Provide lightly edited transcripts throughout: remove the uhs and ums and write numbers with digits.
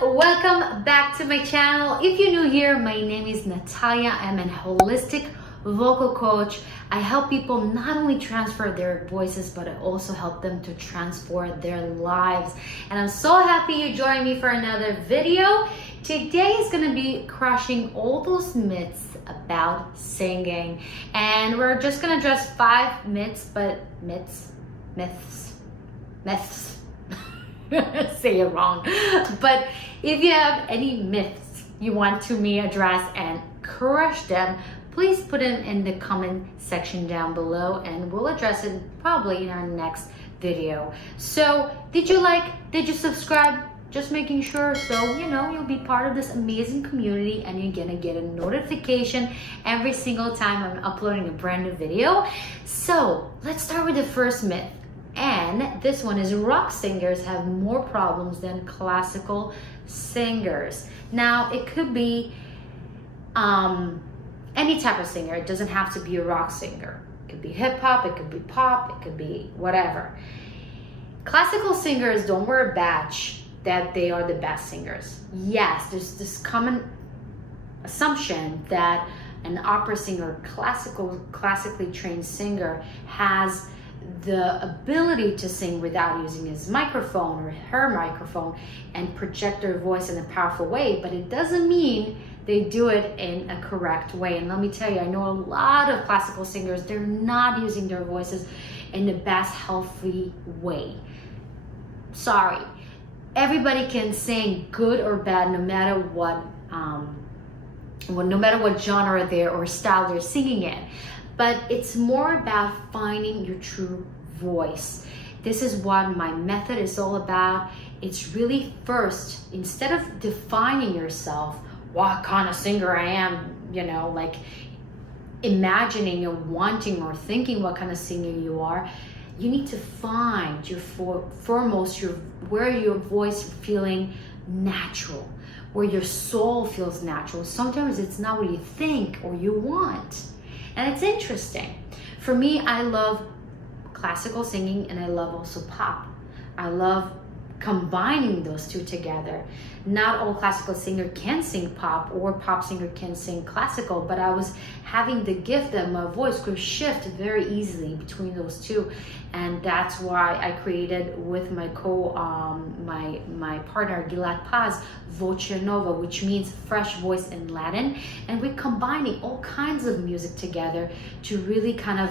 welcome back to my channel. If you're new here, my name is Natalia. I'm a holistic vocal coach. I help people not only transfer their voices, but I also help them to transform their lives. And I'm so happy you joined me for another video. Today is going to be crushing all those myths about singing. And we're just going to address 5 myths, but myths. Say it wrong. But if you have any myths you want to me address and crush them, please put it in the comment section down below and we'll address it probably in our next video. So did you subscribe? Just making sure, so you know you'll be part of this amazing community and you're gonna get a notification every single time I'm uploading a brand new video. So let's start with the first myth. And this one is rock singers have more problems than classical singers. Now it could be any type of singer. It doesn't have to be a rock singer. It could be hip hop, it could be pop, it could be whatever. Classical singers don't wear a badge that they are the best singers. Yes, there's this common assumption that an opera singer, classically trained singer, has the ability to sing without using his microphone or her microphone and project their voice in a powerful way, but it doesn't mean they do it in a correct way. And let me tell you, I know a lot of classical singers, they're not using their voices in the best healthy way. Sorry. Everybody can sing good or bad no matter what no matter what genre or style they're singing in. But it's more about finding your true voice. This is what my method is all about. It's really first, instead of defining yourself, what kind of singer I am, like imagining or wanting or thinking what kind of singer you are, you need to find your where your voice feeling natural, where your soul feels natural. Sometimes it's not what you think or you want. And it's interesting. For me, I love classical singing and I love also pop. I love combining those two together. Not all classical singer can sing pop or pop singer can sing classical, but I was having the gift that my voice could shift very easily between those two. And that's why I created with my my partner Gilad Paz, Voce Nova, which means fresh voice in Latin. And we're combining all kinds of music together to really kind of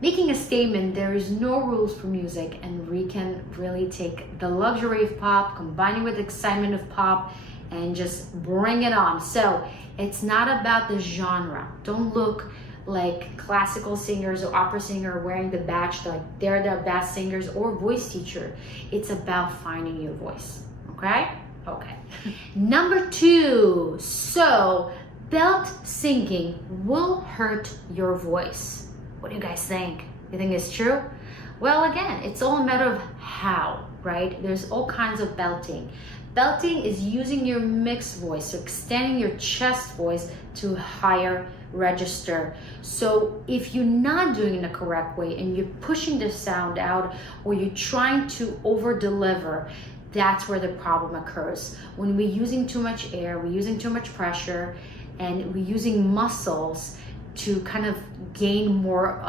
making a statement. There is no rules for music, and we can really take the luxury of pop, combining with the excitement of pop, and just bring it on. So it's not about the genre. Don't look like classical singers or opera singer wearing the badge like they're the best singers or voice teacher. It's about finding your voice. Okay. Number 2. So belt singing will hurt your voice. What do you guys think? You think it's true? Well, again, it's all a matter of how, right? There's all kinds of belting. Belting is using your mixed voice, so extending your chest voice to a higher register. So if you're not doing it in the correct way and you're pushing the sound out or you're trying to over deliver, that's where the problem occurs. When we're using too much air, we're using too much pressure, and we're using muscles to kind of gain more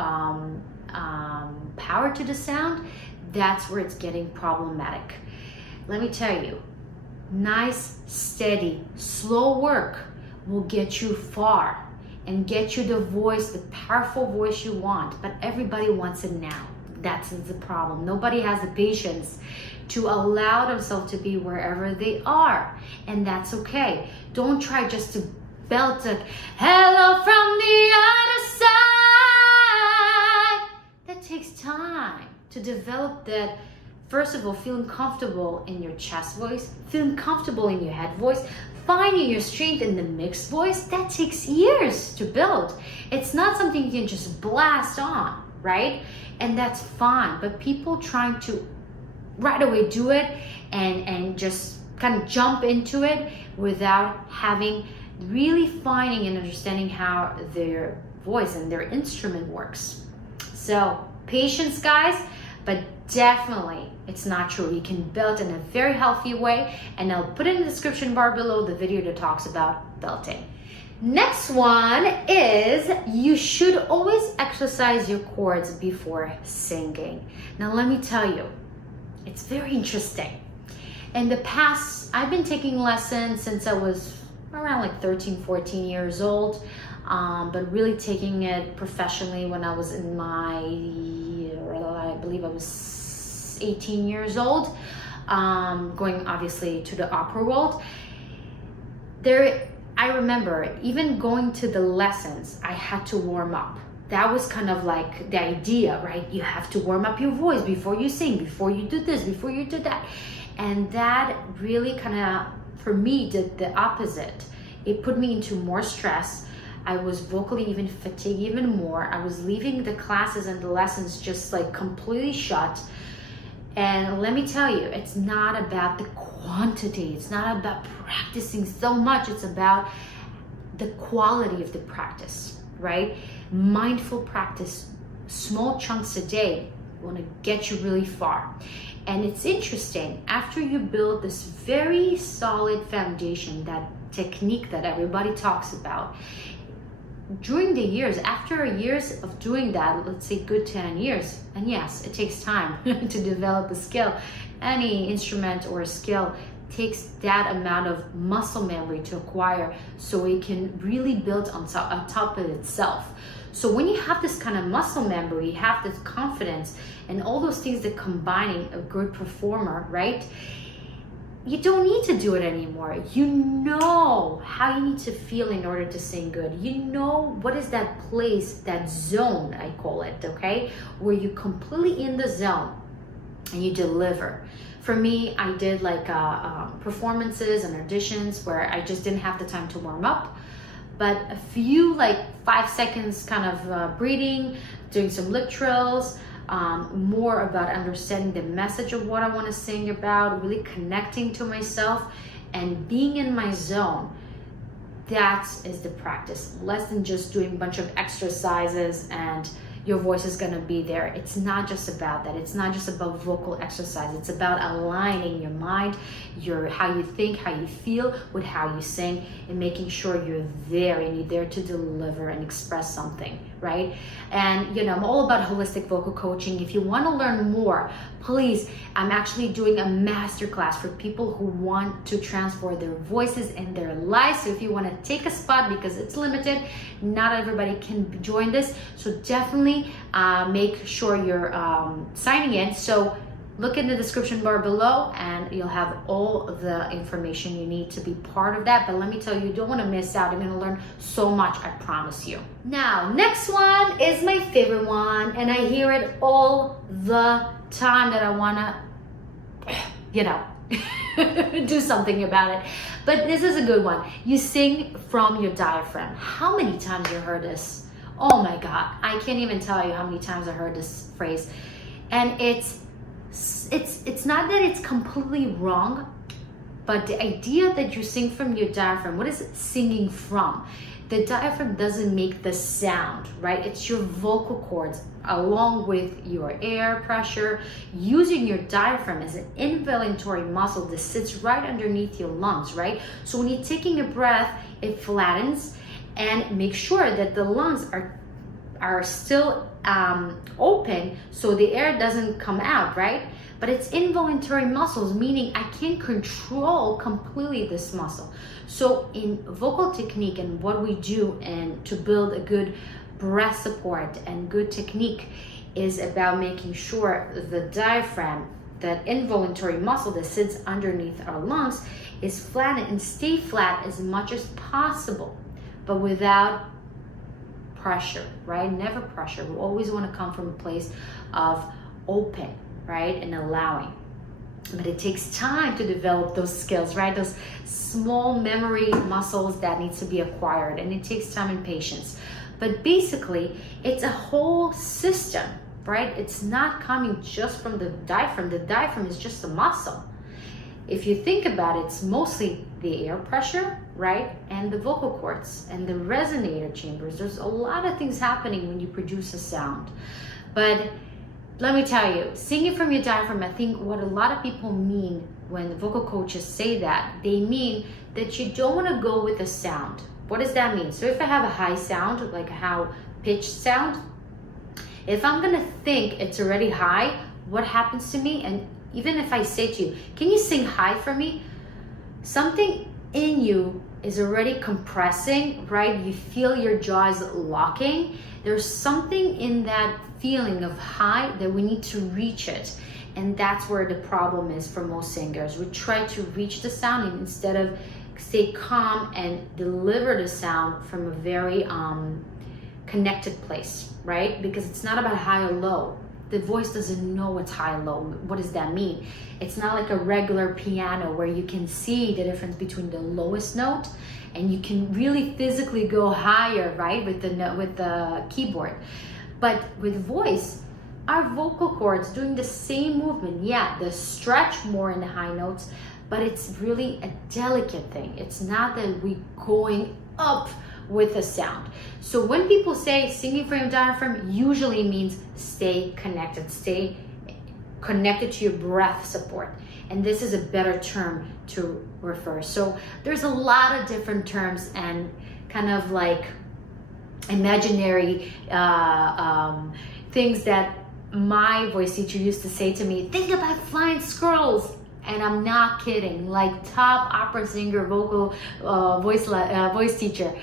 power to the sound, that's where it's getting problematic. Let me tell you, nice, steady, slow work will get you far and get you the voice, the powerful voice you want, but everybody wants it now. That's the problem. Nobody has the patience to allow themselves to be wherever they are, and that's okay. Don't try just to belt it, hello from the other side. That takes time to develop that. First of all, feeling comfortable in your chest voice, feeling comfortable in your head voice, finding your strength in the mixed voice, that takes years to build. It's not something you can just blast on, right? And that's fine, but people trying to right away do it and just kind of jump into it without having really finding and understanding how their voice and their instrument works. So patience, guys, but definitely it's not true. You can belt in a very healthy way, and I'll put in the description bar below the video that talks about belting. Next one is you should always exercise your cords before singing. Now let me tell you, it's very interesting. In the past, I've been taking lessons since I was around like 13, 14 years old, but really taking it professionally when I was in my, I believe I was 18 years old, going obviously to the opera world. I remember even going to the lessons, I had to warm up. That was kind of like the idea, right? You have to warm up your voice before you sing, before you do this, before you do that. And that really kind of, for me, did the opposite. It put me into more stress. I was vocally even fatigued even more. I was leaving the classes and the lessons just like completely shut. And let me tell you, it's not about the quantity. It's not about practicing so much. It's about the quality of the practice, right? Mindful practice, small chunks a day, want to get you really far. And it's interesting, after you build this very solid foundation, that technique that everybody talks about, during the years, after years of doing that, let's say good 10 years, and yes, it takes time to develop a skill. Any instrument or skill takes that amount of muscle memory to acquire so it can really build on top of itself. So when you have this kind of muscle memory, you have this confidence and all those things that combining a good performer, right? You don't need to do it anymore. You know how you need to feel in order to sing good. You know what is that place, that zone, I call it, okay? Where you're completely in the zone and you deliver. For me, I did like performances and auditions where I just didn't have the time to warm up. But a few like 5 seconds kind of breathing, doing some lip trills, more about understanding the message of what I want to sing about, really connecting to myself and being in my zone. That is the practice. Less than just doing a bunch of exercises and your voice is going to be there. It's not just about that. It's not just about vocal exercise. It's about aligning your mind, how you think, how you feel with how you sing, and making sure you're there and you're there to deliver and express something, right? And I'm all about holistic vocal coaching. If you want to learn more, please, I'm actually doing a masterclass for people who want to transform their voices and their lives. So if you want to take a spot, because it's limited, not everybody can join this. So definitely make sure you're signing in. So look in the description bar below and you'll have all the information you need to be part of that. But let me tell you, you don't want to miss out. You're going to learn so much, I promise you. Now, next one is my favorite one, and I hear it all the time that I want to, do something about it. But this is a good one. You sing from your diaphragm. How many times you heard this? Oh my God, I can't even tell you how many times I heard this phrase. And it's not that it's completely wrong, but the idea that you sing from your diaphragm, what is it singing from? The diaphragm doesn't make the sound, right? It's your vocal cords along with your air pressure. Using your diaphragm as an involuntary muscle that sits right underneath your lungs, right? So when you're taking a breath, it flattens, and make sure that the lungs are still open so the air doesn't come out, right? But it's involuntary muscles, meaning I can't control completely this muscle. So in vocal technique and what we do and to build a good breath support and good technique is about making sure the diaphragm, that involuntary muscle that sits underneath our lungs, is flat and stay flat as much as possible, but without pressure, right? Never pressure. We always want to come from a place of open, right? And allowing. But it takes time to develop those skills, right? Those small memory muscles that needs to be acquired, and it takes time and patience. But basically, it's a whole system, right? It's not coming just from the diaphragm. The diaphragm is just a muscle. If you think about it, it's mostly the air pressure, right? And the vocal cords and the resonator chambers. There's a lot of things happening when you produce a sound. But let me tell you, singing from your diaphragm, I think what a lot of people mean when the vocal coaches say that, they mean that you don't want to go with the sound. What does that mean? So if I have a high sound, like how pitched sound, if I'm going to think it's already high, what happens to me? And even if I say to you, can you sing high for me? Something in you is already compressing, right? You feel your jaws locking. There's something in that feeling of high that we need to reach it. And that's where the problem is for most singers. We try to reach the sound and instead of stay calm and deliver the sound from a very connected place, right? Because it's not about high or low. The voice doesn't know what's high or low. What does that mean? It's not like a regular piano where you can see the difference between the lowest note and you can really physically go higher, right, with the keyboard. But with voice, our vocal cords doing the same movement. Yeah, they stretch more in the high notes, but it's really a delicate thing. It's not that we're going up with a sound. So when people say singing from your diaphragm, usually means stay connected to your breath support. And this is a better term to refer. So there's a lot of different terms and kind of like imaginary things that my voice teacher used to say to me. Think about flying squirrels. And I'm not kidding, like top opera singer, vocal voice teacher.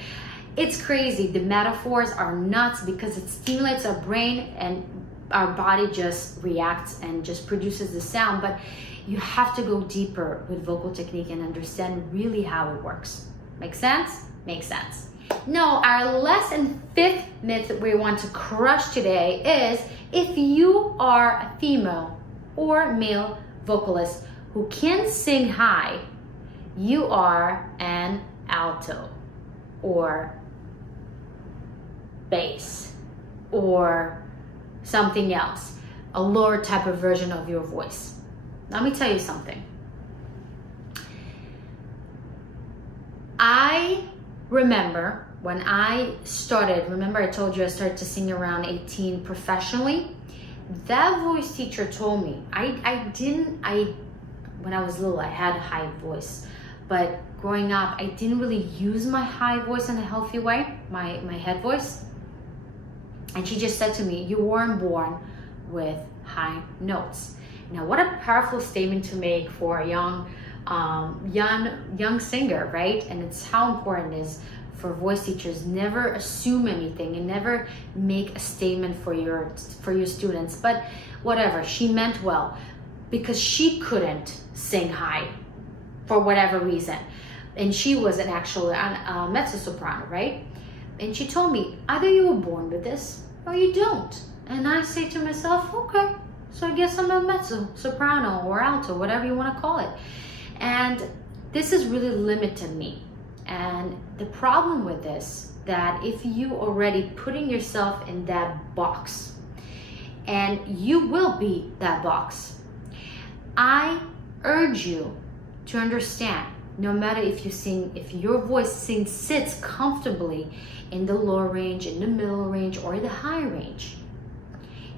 It's crazy. The metaphors are nuts because it stimulates our brain and our body just reacts and just produces the sound. But you have to go deeper with vocal technique and understand really how it works. Make sense? Makes sense. Now, our last and fifth myth that we want to crush today is if you are a female or male vocalist who can sing high, you are an alto or bass or something else, a lower type of version of your voice. Let me tell you something. I remember when I started, I told you I started to sing around 18 professionally. That voice teacher told me, when I was little, I had a high voice, but growing up, I didn't really use my high voice in a healthy way, my head voice. And she just said to me, you weren't born with high notes. Now, what a powerful statement to make for a young singer, right? And it's how important it is for voice teachers, never assume anything and never make a statement for your students. But whatever, she meant well, because she couldn't sing high for whatever reason. And she was an actual mezzo-soprano, right? And she told me, either you were born with this or you don't. And I say to myself, okay, so I guess I'm a mezzo-soprano or alto, whatever you want to call it. And this has really limited me. And the problem with this, that if you already putting yourself in that box, and you will be that box, I urge you to understand, no matter if your voice sits comfortably in the lower range, in the middle range, or the high range.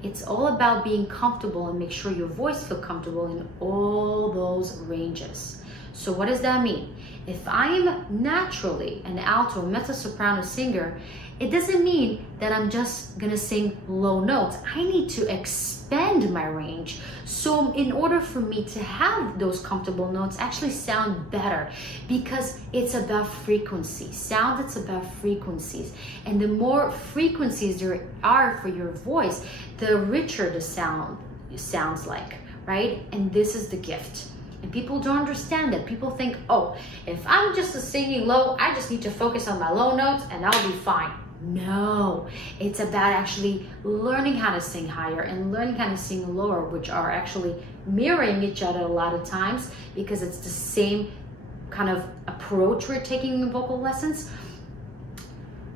It's all about being comfortable and make sure your voice feels comfortable in all those ranges. So what does that mean? If I'm naturally an alto or mezzo-soprano singer, it doesn't mean that I'm just gonna sing low notes. I need to expand my range. So in order for me to have those comfortable notes actually sound better, because it's about frequency. Sound, it's about frequencies. And the more frequencies there are for your voice, the richer the sound sounds like, right? And this is the gift. And people don't understand that. People think, oh, if I'm just singing low, I just need to focus on my low notes and I'll be fine. No, it's about actually learning how to sing higher and learning how to sing lower, which are actually mirroring each other a lot of times because it's the same kind of approach we're taking in vocal lessons.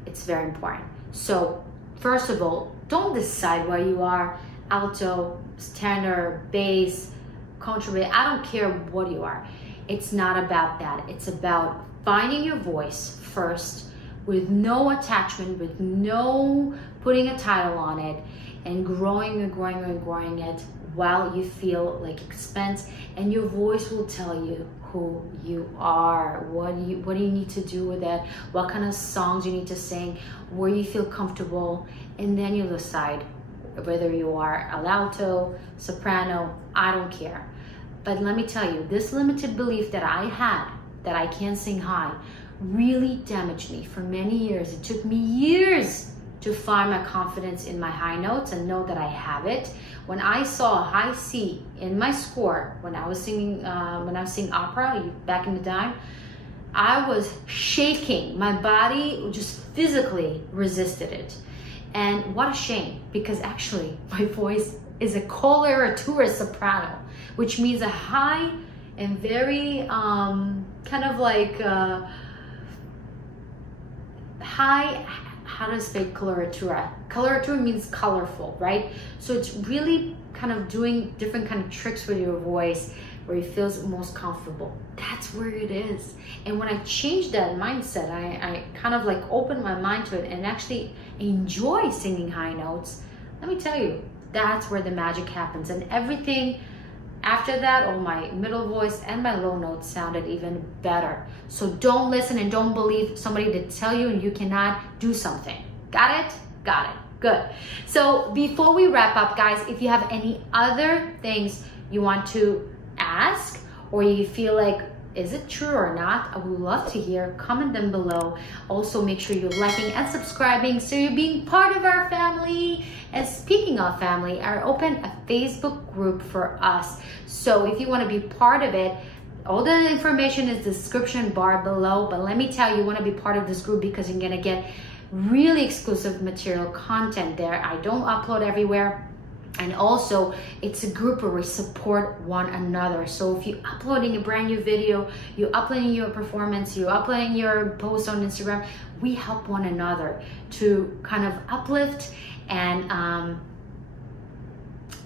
It's very important. So first of all, don't decide where you are, alto, tenor, bass, contrabass, I don't care what you are. It's not about that. It's about finding your voice first, with no attachment, with no putting a title on it, and growing and growing and growing it while you feel like expense, and your voice will tell you who you are, what do you need to do with it, what kind of songs you need to sing, where you feel comfortable, and then you decide whether you are a alto, soprano, I don't care. But let me tell you, this limited belief that I had that I can't sing high really damaged me for many years. It took me years to find my confidence in my high notes and know that I have it. When I saw a high C in my score, when I was singing opera back in the time, I was shaking. My body just physically resisted it. And what a shame, because actually my voice is a coloratura soprano, which means a high and very kind of like high. How to say coloratura? Coloratura means colorful, right? So it's really kind of doing different kind of tricks with your voice where it feels most comfortable. That's where it is. And when I changed that mindset, I kind of like opened my mind to it and actually enjoy singing high notes. Let me tell you, that's where the magic happens. And everything after that, all my middle voice and my low notes sounded even better. So don't listen and don't believe somebody to tell you you cannot do something. Got it? Got it. Good. So before we wrap up, guys, if you have any other things you want to ask, or you feel like, is it true or not? I would love to hear. Comment them below. Also, make sure you're liking and subscribing so you're being part of our family. And speaking of family, I opened a Facebook group for us. So if you want to be part of it, all the information is description bar below. But let me tell you, you want to be part of this group because you're going to get really exclusive material content there. I don't upload everywhere. And also, it's a group where we support one another. So if you're uploading a brand new video, you're uploading your performance, you're uploading your post on Instagram, we help one another to kind of uplift and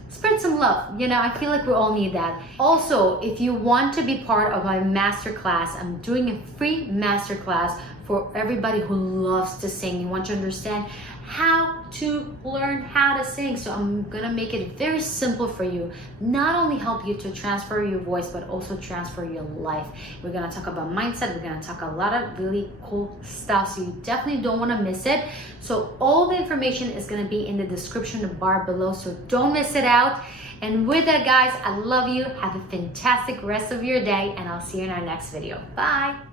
spread some love. You know, I feel like we all need that. Also, if you want to be part of my masterclass, I'm doing a free masterclass for everybody who loves to sing. You want to understand how to learn how to sing. So I'm gonna make it very simple for you. Not only help you to transfer your voice, but also transfer your life. We're gonna talk about mindset. We're gonna talk a lot of really cool stuff. So you definitely don't wanna miss it. So all the information is gonna be in the description bar below. So don't miss it out. And with that, guys, I love you. Have a fantastic rest of your day, and I'll see you in our next video. Bye.